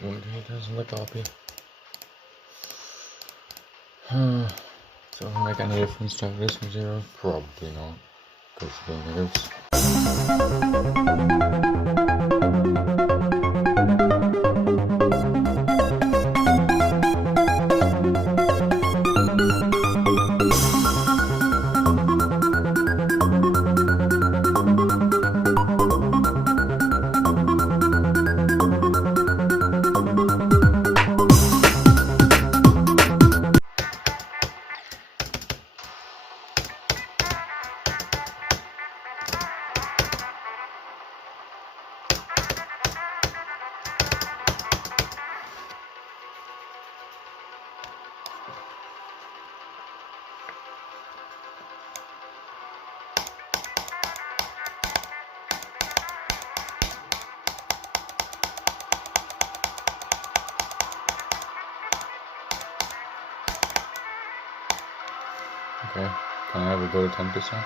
What he does in the copy. So it'll make any difference to have this and 0? Probably not, because of the negatives. Okay, can I have a go to 10%?